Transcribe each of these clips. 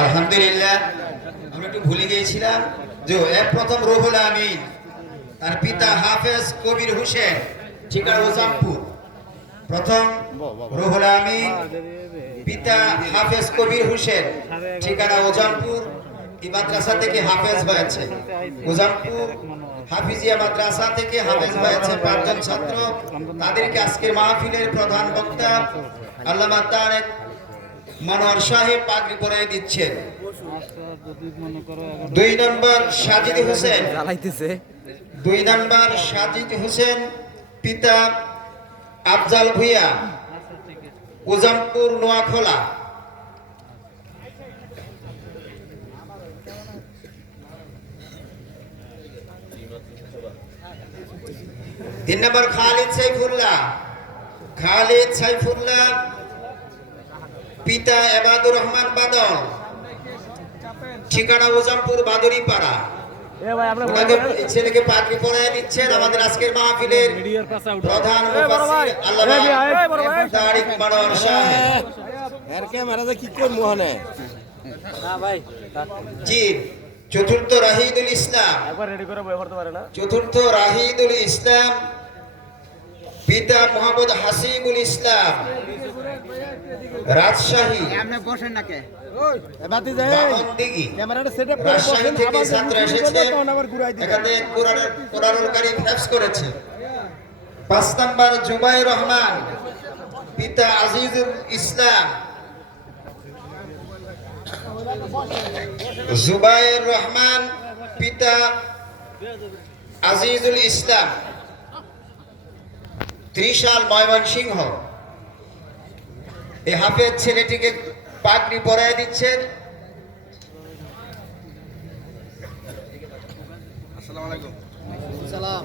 আলহামদুলিল্লাহ, আমরা একটু ভুলে গিয়েছিলাম যে এর প্রথম রুহুল আমিন, তার পিতা হাফেজ কবির হোসেন, ঠিকানা ওজামপুর। প্রথম রুহুল আমিন, পিতা হাফেজ কবির হোসেন, ঠিকানা ওজামপুর। এই মাদ্রাসা থেকে হাফেজ হয়েছে। ওজামপুর হাফিজিয়া মাদ্রাসা থেকে হাফেজ হয়েছে 5 জন ছাত্র। তাদেরকে আজকের মাহফিলের প্রধান বক্তা আল্লামা তারেক মনোয়ার সাহেব পাগড়ি পরিয়ে দিচ্ছেন। 2 নম্বর সাজিদ হোসেন, 2 নম্বর সাজিদ হোসেন, পিতা আফজাল ভুইয়া, উজামপুর নোয়াখোলা। 3 নম্বর খালিদ সাইফুল্লাহ, খালিদ সাইফুল্লাহ, পিতা এবাদুর রহমান বাদল, ঠিকানা উজামপুর বাদুরিপাড়া। ছেলেকে পাগড়ি পরিয়ে দিচ্ছেন আমাদের আজকের মাহফিলের প্রধান মুফাসসির আল্লামা তারিক মনোয়ার সাহেব। জি, চতুর্থ রাহিদুল ইসলাম, চতুর্থ রাহিদুল ইসলাম, পিতা মোহাম্মদ হাসিবুল ইসলাম, রাজশাহী। রাজশাহী থেকে ছাত্র এসেছে, এখানে কোরআনুল কারীম হিফজ করেছে। 5 নম্বর জুবাইর রহমান, পিতা আজিজুল ইসলাম, জুবাইর রহমান, পিতা আজিজুল ইসলাম, ত্রিশাল ময়মনসিংহ। এই হাফেজ ছেলেটিকে পাগড়ি পরিয়ে দিচ্ছেন। আসসালামু আলাইকুম। সালাম।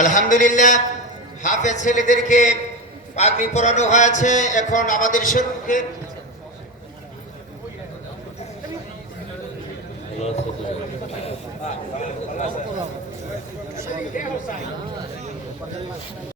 আলহামদুলিল্লাহ, হাফেজ ছেলেদেরকে পাগড়ি পরানো হয়েছে। এখন আমাদের সম্মুখে